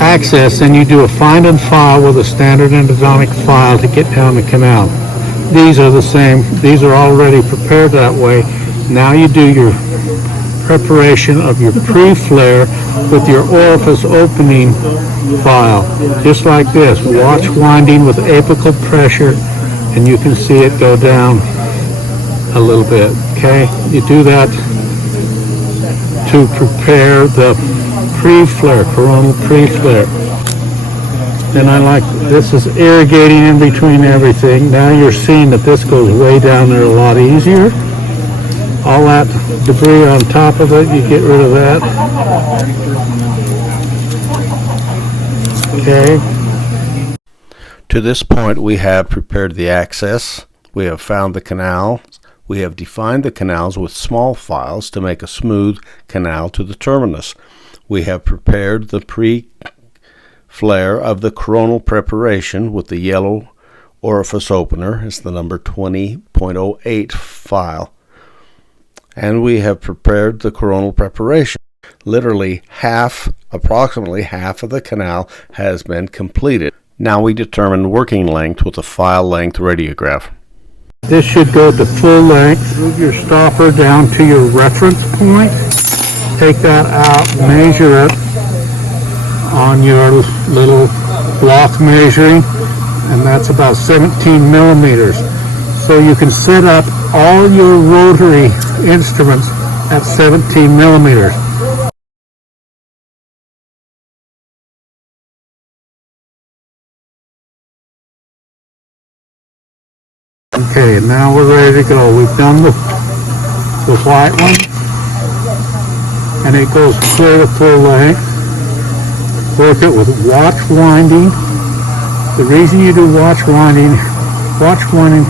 access, then you do a find and file with a standard endodontic file to get down the canal. These are the same. These are already prepared that way. Now you do your preparation of your pre-flare with your orifice opening file, just like this. Watch winding with apical pressure, and you can see it go down a little bit. Okay, you do that to prepare the pre-flare, coronal pre-flare. Then this is irrigating in between everything. Now you're seeing that this goes way down there a lot easier. All that debris on top of it, you get rid of that. Okay. To this point, we have prepared the access. We have found the canal. We have defined the canals with small files to make a smooth canal to the terminus. We have prepared the pre-flare of the coronal preparation with the yellow orifice opener. It's the number 20.08 file. And we have prepared the coronal preparation. Literally approximately half of the canal has been completed. Now we determine working length with a file length radiograph. This should go to full length. Move your stopper down to your reference point. Take that out, measure it on your little block measuring, and that's about 17 millimeters. So you can set up all your rotary instruments at 17 millimeters. Okay, now we're ready to go. We've done the white one, and it goes clear to full length. Work it with watch winding. The reason you do watch winding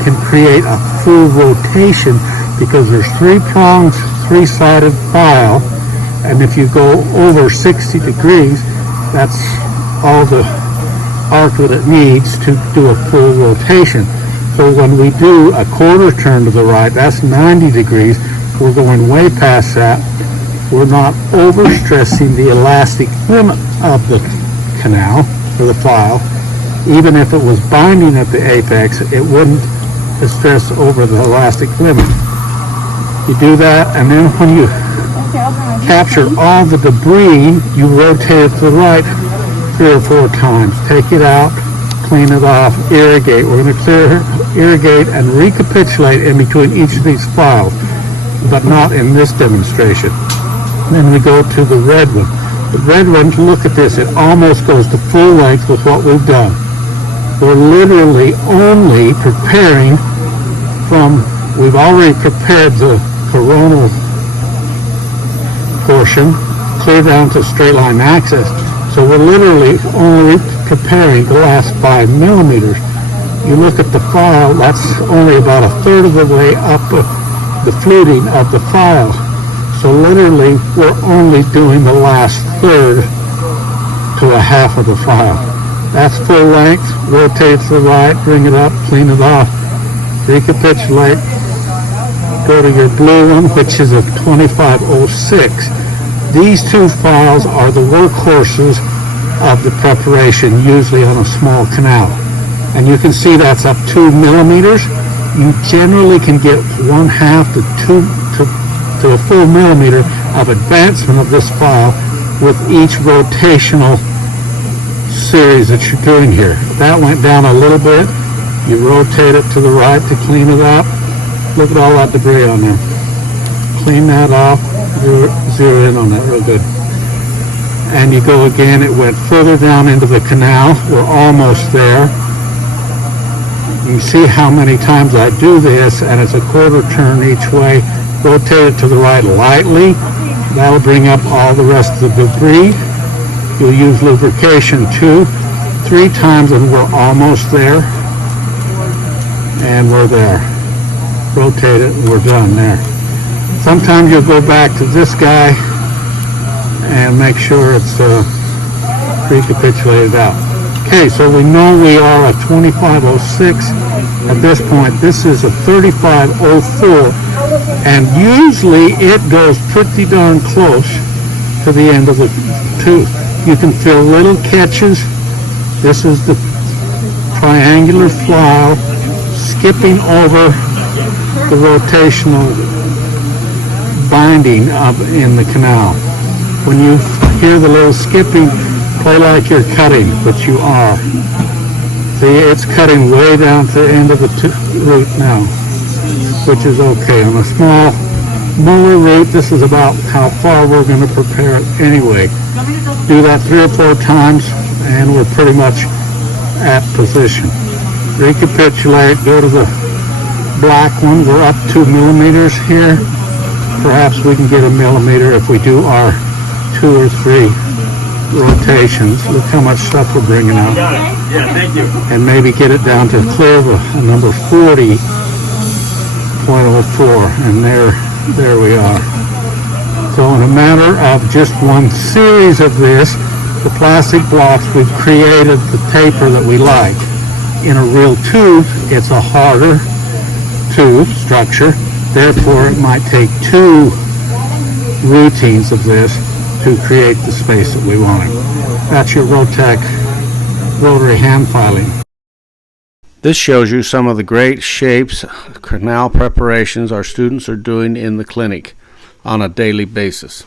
can create a full rotation because there's 3 prongs, 3-sided file, and if you go over 60 degrees, that's all the arc that it needs to do a full rotation. So when we do a quarter turn to the right, that's 90 degrees. We're going way past that. We're not overstressing the elastic limit of the canal or the file. Even if it was binding at the apex, it wouldn't stress over the elastic limit. You do that, and then when you capture all the debris, you rotate it to the right 3 or 4 times. Take it out, clean it off, irrigate. We're going to irrigate and recapitulate in between each of these files, but not in this demonstration. Then we go to the red one. The red one, look at this, it almost goes to full length with what we've done. We're literally only preparing we've already prepared the coronal portion, clear down to straight line access. So we're literally only preparing the last 5 millimeters. You look at the file, that's only about 1/3 of the way up the fluting of the file. So literally, we're only doing the last 1/3 to 1/2 of the file. That's full length. Rotate to the right, bring it up, clean it off, recapitulate. Go to your blue one, which is a 2506. These 2 files are the workhorses of the preparation, usually on a small canal. And you can see that's up 2 millimeters. You generally can get 1/2 to 2 to a full millimeter of advancement of this file with each rotational series that you're doing here. That went down a little bit. You rotate it to the right to clean it up. Look at all that debris on there. Clean that off. Zero in on that real good. And you go again. It went further down into the canal. We're almost there. You see how many times I do this, and it's a quarter turn each way. Rotate it to the right lightly. That'll bring up all the rest of the debris. You'll use lubrication 2, 3 times, and we're almost there. And we're there. Rotate it, and we're done there. Sometimes you'll go back to this guy and make sure it's recapitulated out. Okay, so we know we are at 2506 at this point. This is a 3504, and usually it goes pretty darn close to the end of the tooth. You can feel little catches. This is the triangular file skipping over the rotational binding up in the canal. When you hear the little skipping, play like you're cutting, but you are. See, it's cutting way down to the end of the root now, which is okay. On a small molar root, this is about how far we're going to prepare it anyway. Do that 3 or 4 times, and we're pretty much at position. Recapitulate, go to the black one. We're up 2 millimeters here. Perhaps we can get a millimeter if we do our 2 or 3 rotations. Look how much stuff we're bringing out. Yeah, thank you. And maybe get it down to clear of a number 40.04, and there we are. So in a matter of just one series of this, the plastic blocks, we've created the taper that we like. In a real tube, it's a harder tube structure. Therefore, it might take 2 routines of this to create the space that we wanted. That's your RoTAC rotary hand filing. This shows you some of the great shapes, canal preparations our students are doing in the clinic on a daily basis.